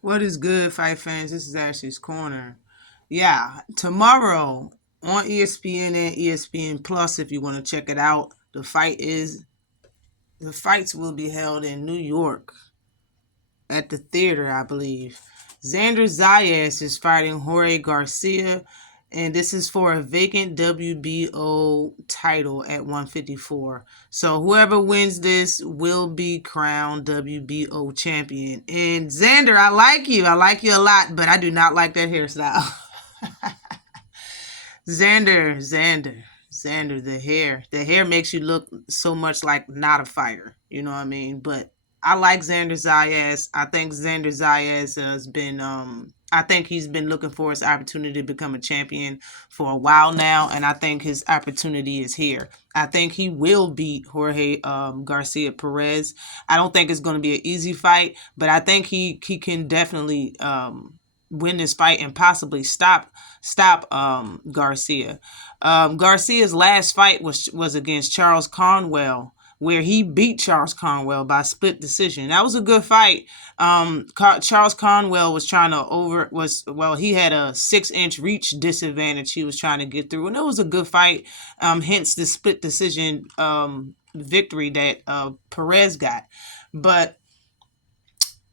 What is good, fight fans? This is Ashley's Corner. Yeah, tomorrow on ESPN and ESPN Plus, if you want to check it out, the fights will be held in New York at the theater, I believe. Xander Zayas is fighting Jorge Garcia, and this is for a vacant WBO title at 154. So whoever wins this will be crowned WBO champion. And Xander, I like you. I like you a lot, but I do not like that hairstyle. Xander, the hair. The hair makes you look so much like not a fighter. You know what I mean? But I like Xander Zayas. I think Xander Zayas has been I think he's been looking for his opportunity to become a champion for a while now, and I think his opportunity is here. I think he will beat Jorge Garcia Perez. I don't think it's going to be an easy fight, but I think he can definitely win this fight and possibly stop Garcia. Garcia's last fight was against Charles Conwell, where he beat Charles Conwell by split decision. That was a good fight. Charles Conwell was trying to he had a 6-inch reach disadvantage he was trying to get through, and it was a good fight. Hence the split decision victory that Perez got. But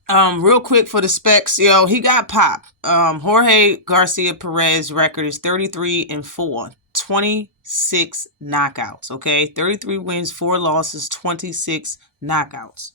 real quick for the specs, he got popped. Jorge Garcia Perez record is 33-4, 26 knockouts. Okay, 33 wins, 4 losses, 26 knockouts.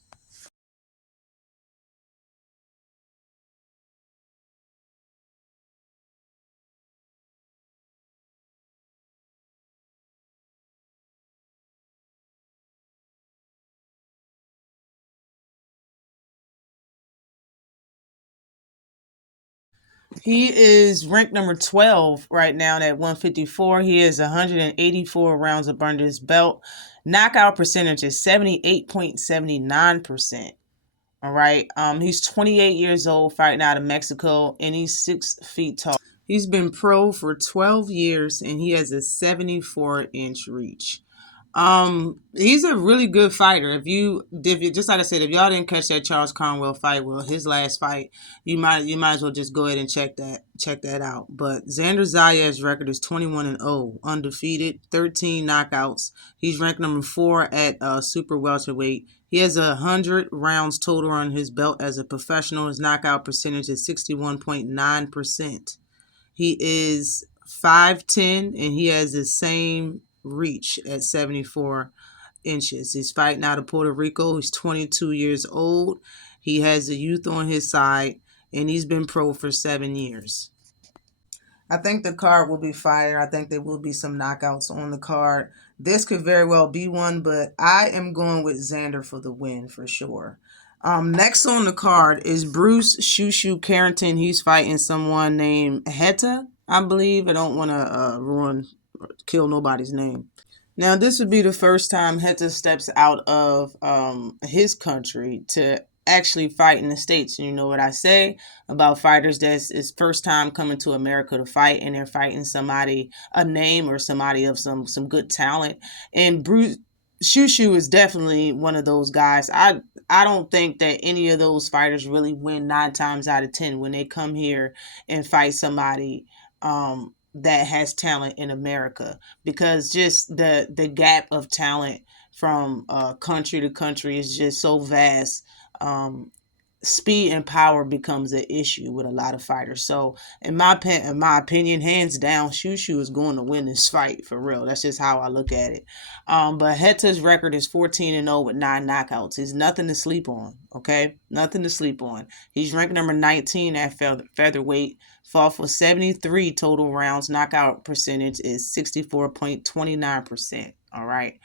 He is ranked number 12 right now at 154. He has 184 rounds up under his belt. Knockout percentage is 78.79%. All right. He's 28 years old, fighting out of Mexico, and he's 6 feet tall. He's been pro for 12 years, and he has a 74-inch reach. He's a really good fighter. If you just like I said, if y'all didn't catch that Charles Conwell fight, well, his last fight, you might as well just go ahead and check that out. But Xander Zayas' record is 21-0, undefeated, 13 knockouts. He's ranked number 4 at super welterweight. He has 100 rounds total on his belt as a professional. His knockout percentage is 61.9%. He is 5'10", and he has the same reach at 74 inches. He's fighting out of Puerto Rico. He's 22 years old. He has the youth on his side, and he's been pro for 7 years. I think the card will be fire. I think there will be some knockouts on the card. This could very well be one, but I am going with Xander for the win for sure. Next on the card is Bruce Shushu Carrington. He's fighting someone named Heta, I believe. I don't want to kill nobody's name. Now, this would be the first time Heta steps out of his country to actually fight in the States. And you know what I say about fighters that's it's first time coming to America to fight, and they're fighting somebody, a name or somebody of some good talent. And Bruce Shushu is definitely one of those guys. I don't think that any of those fighters really win 9 times out of 10 when they come here and fight somebody that has talent in America, because just the gap of talent from country to country is just so vast. Speed and power becomes an issue with a lot of fighters. So in my opinion, hands down, Shushu is going to win this fight for real. That's just how I look at it. But Heta's record is 14-0 with 9 knockouts. He's nothing to sleep on. Okay, nothing to sleep on. He's ranked number 19 at featherweight. Fought for 73 total rounds. Knockout percentage is 64.29%. All right.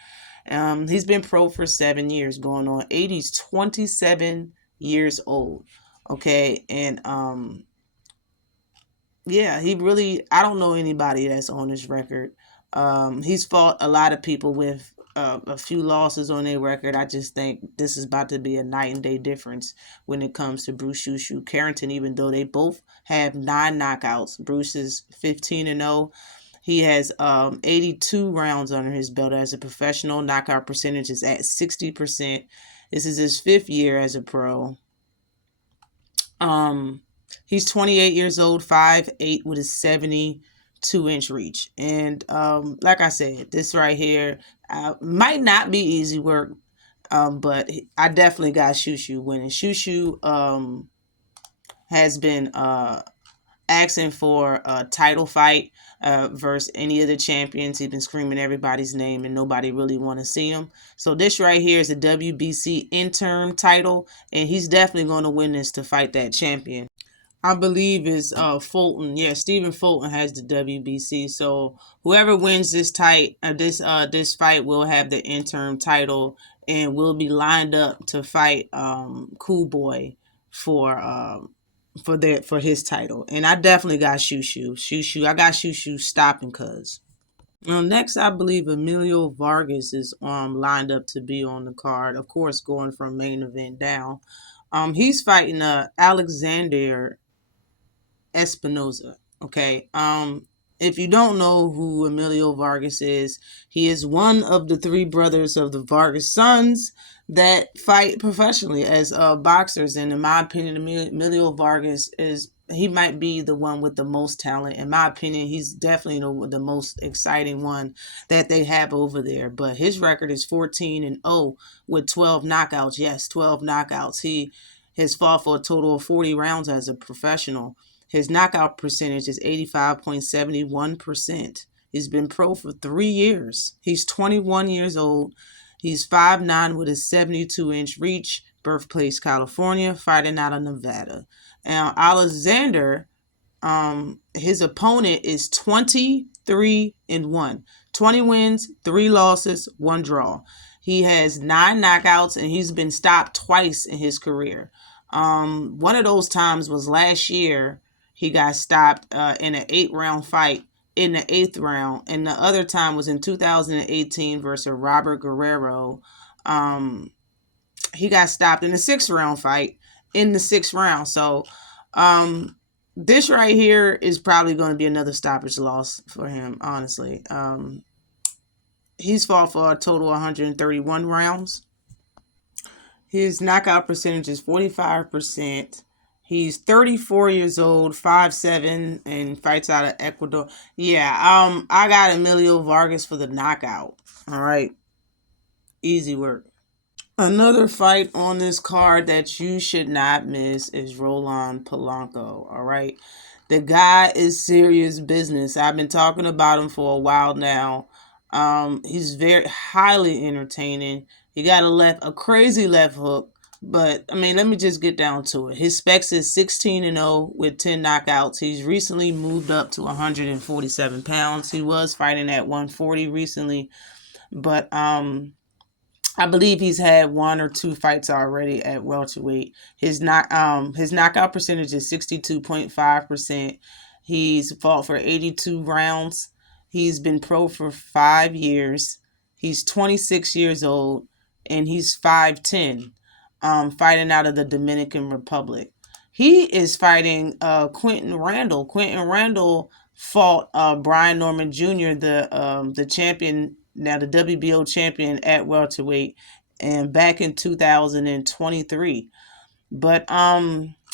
He's been pro for 7 years, going on 8. He's 27 years old. Okay. And yeah, I don't know anybody that's on his record. He's fought a lot of people with a few losses on their record. I just think this is about to be a night and day difference when it comes to Bruce Shushu Carrington, even though they both have 9 knockouts. Bruce is 15-0. He has 82 rounds under his belt as a professional. Knockout percentage is at 60%. This is his 5th year as a pro. He's 28 years old, 5'8", with a 72-inch reach. And like I said, this right here might not be easy work, but I definitely got Shushu winning. Shushu has been asking for a title fight versus any of the champions. He's been screaming everybody's name and nobody really want to see him. So this right here is a WBC interim title, and he's definitely going to win this to fight that champion. I believe is Fulton. Yeah, Stephen Fulton has the WBC. So whoever wins this this fight will have the interim title and will be lined up to fight Cool Boy for his title. And I definitely got Shushu. I got Shushu stopping cuz. Next, I believe Ailio Vargas is lined up to be on the card. Of course, going from main event down. He's fighting Alexander Espinoza. Okay. If you don't know who Ailio Vargas is, he is one of the 3 brothers of the Vargas sons that fight professionally as boxers. And in my opinion, Ailio Vargas he might be the one with the most talent. In my opinion, he's definitely the most exciting one that they have over there. But his record is 14-0 with 12 knockouts. Yes, 12 knockouts. He has fought for a total of 40 rounds as a professional. His knockout percentage is 85.71%. He's been pro for 3 years. He's 21 years old. He's 5'9" with a 72-inch reach. Birthplace, California, fighting out of Nevada. Now, Alexander, his opponent is 23-1. 20 wins, 3 losses, 1 draw. He has 9 knockouts, and he's been stopped twice in his career. One of those times was last year. He got stopped in an 8-round fight in the 8th round. And the other time was in 2018 versus Robert Guerrero. He got stopped in a 6-round fight in the 6th round. So this right here is probably going to be another stoppage loss for him, honestly. He's fought for a total of 131 rounds. His knockout percentage is 45%. He's 34 years old, 5'7", and fights out of Ecuador. Yeah, I got Ailio Vargas for the knockout. All right. Easy work. Another fight on this card that you should not miss is Roland Palanco. All right. The guy is serious business. I've been talking about him for a while now. He's very highly entertaining. He got a crazy left hook. But, I mean, let me just get down to it. His specs is 16-0 with 10 knockouts. He's recently moved up to 147 pounds. He was fighting at 140 recently. But I believe he's had 1 or 2 fights already at welterweight. His knockout percentage is 62.5%. He's fought for 82 rounds. He's been pro for 5 years. He's 26 years old, and he's 5'10", fighting out of the Dominican Republic. He is fighting Quentin Randall. Quentin Randall fought Brian Norman Jr., the champion, now the WBO champion at welterweight, and back in 2023. But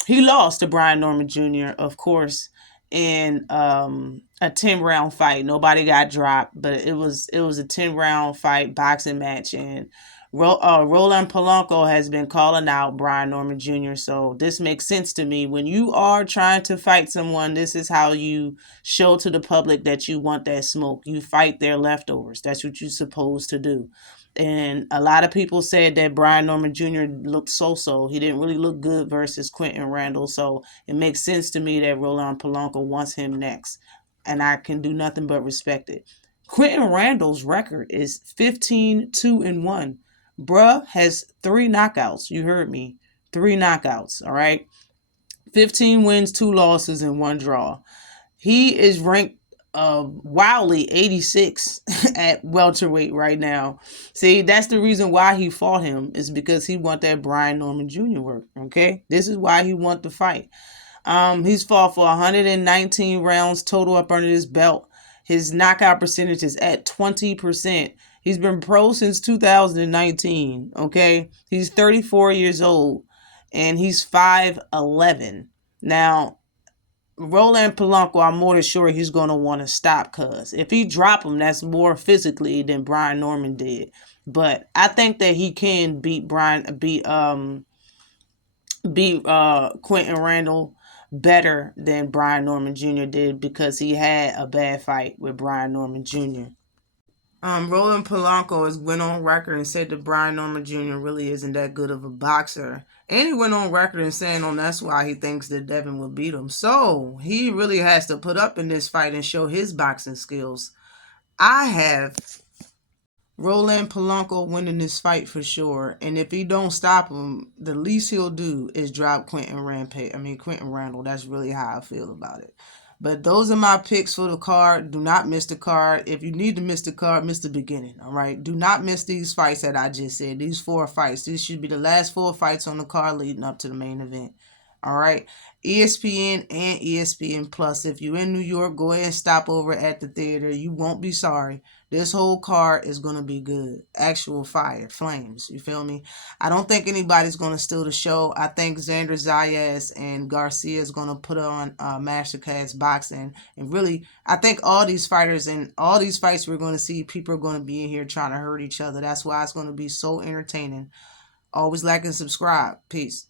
he lost to Brian Norman Jr., of course, in a 10-round fight. Nobody got dropped, but it was a 10-round fight, boxing match, and Roland Palanco has been calling out Brian Norman Jr., so this makes sense to me. When you are trying to fight someone, this is how you show to the public that you want that smoke. You fight their leftovers. That's what you're supposed to do. And a lot of people said that Brian Norman Jr. looked so-so. He didn't really look good versus Quentin Randall, so it makes sense to me that Roland Palanco wants him next, and I can do nothing but respect it. Quentin Randall's record is 15-2-1. Bruh has 3 knockouts. You heard me. 3 knockouts, all right? 15 wins, 2 losses, and 1 draw. He is ranked wildly 86 at welterweight right now. See, that's the reason why he fought him, is because he want that Brian Norman Jr. work, okay? This is why he want to fight. He's fought for 119 rounds total up under his belt. His knockout percentage is at 20%. He's been pro since 2019, okay? He's 34 years old, and he's 5'11". Now, Roland Palanco, I'm more than sure he's going to want to stop, because if he drop him, that's more physically than Brian Norman did. But I think that he can beat Quentin Randall better than Brian Norman Jr. did, because he had a bad fight with Brian Norman Jr. Roland Palanco has went on record and said that Brian Norman Jr. really isn't that good of a boxer. And he went on record and saying that's why he thinks that Devin will beat him. So he really has to put up in this fight and show his boxing skills. I have Roland Palanco winning this fight for sure. And if he don't stop him, the least he'll do is drop Quentin Randall. That's really how I feel about it. But those are my picks for the card. Do not miss the card. If you need to miss the card, miss the beginning. All right. Do not miss these fights that I just said. These 4 fights. These should be the last 4 fights on the card leading up to the main event. All right. ESPN and ESPN Plus. If you're in New York, go ahead and stop over at the theater. You won't be sorry. This whole card is going to be good. Actual fire, flames. You feel me? I don't think anybody's going to steal the show. I think Xander, Zayas, and Garcia is going to put on Masterclass Boxing. And really, I think all these fighters and all these fights we're going to see, people are going to be in here trying to hurt each other. That's why it's going to be so entertaining. Always like and subscribe. Peace.